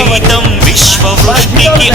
సైతం విశ్వవృష్టికి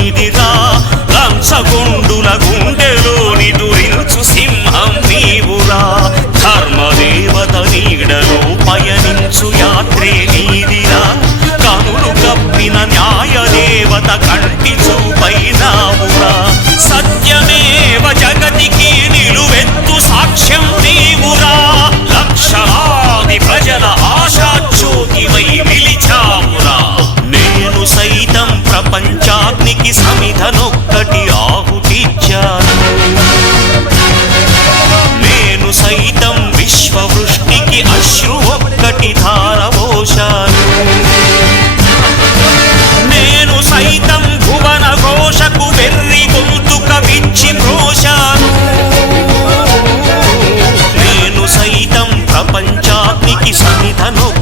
నీదిరా లంచగొండుల గుండెలోని దురి की संविधानों